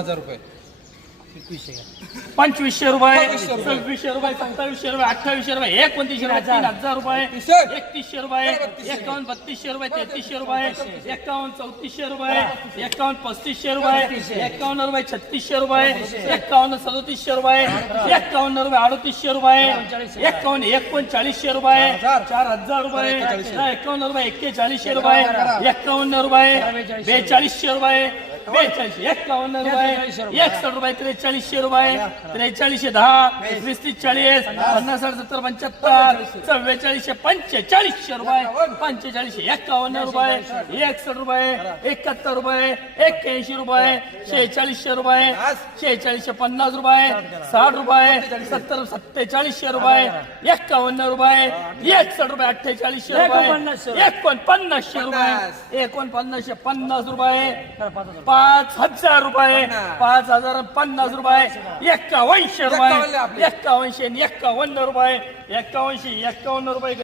हजार रुपये. पंचवीसशे रुपये. सव्वीसशे रुपये. सव्वीसशे रुपये सत्तावीसशे रुपये अठ्ठावीसशे रुपये एकोणतीसशे रुपये तीन हजार रुपये तीसशे. एकतीसशे रुपये बत्तीसशे. एकावन्न बत्तीसशे रुपये तेहतीसशे रुपये एकावन्न चौतीसशे रुपये एकावन्न पस्तीसशे रुपये एकावन्न रुपये छत्तीसशे रुपये एकावन्न सदोतीसशे रुपये एकावन्न रुपये अडतीसशे रुपये एकावन्न एकोणचाळीसशे रुपये चार हजार. रुपये एकावन्न रुपये एक्केचाळीसशे रुपये एकावन्न रुपये बेचाळीसशे रुपये बेचाळीसशे. एकावन्न रुपये. एकसष्ट रुपये त्रेचाळीसशे रुपये. त्रेचाळीसशे दहा वीस. तीस चाळीस पन्नास. सत्तर पंच्याहत्तर चव्वेचाळीसशे पंचेचाळीसशे रुपये. पंचेचाळीसशे एकावन्न रुपये. एकसष्ट रुपये. एकाहत्तर रुपये. एक्क्याऐंशी रुपये. शेहेचाळीसशे रुपये. शेहेचाळीसशे पन्नास रुपये. साठ रुपये. सत्तर सत्तेचाळीसशे रुपये. एकावन्न रुपये. एकसष्ट रुपये अठ्ठेचाळीसशे रुपये. एकोणपन्नासशे रुपये. एकोणपन्नासशे पन्नास. रुपये. पाच हजार रुपये पाच हजार पन्नास रुपये एक्कावनशे रुपये. एक्कावनशे एक्कावन्न रुपये एक्कावनशे एक्कावन्न रुपये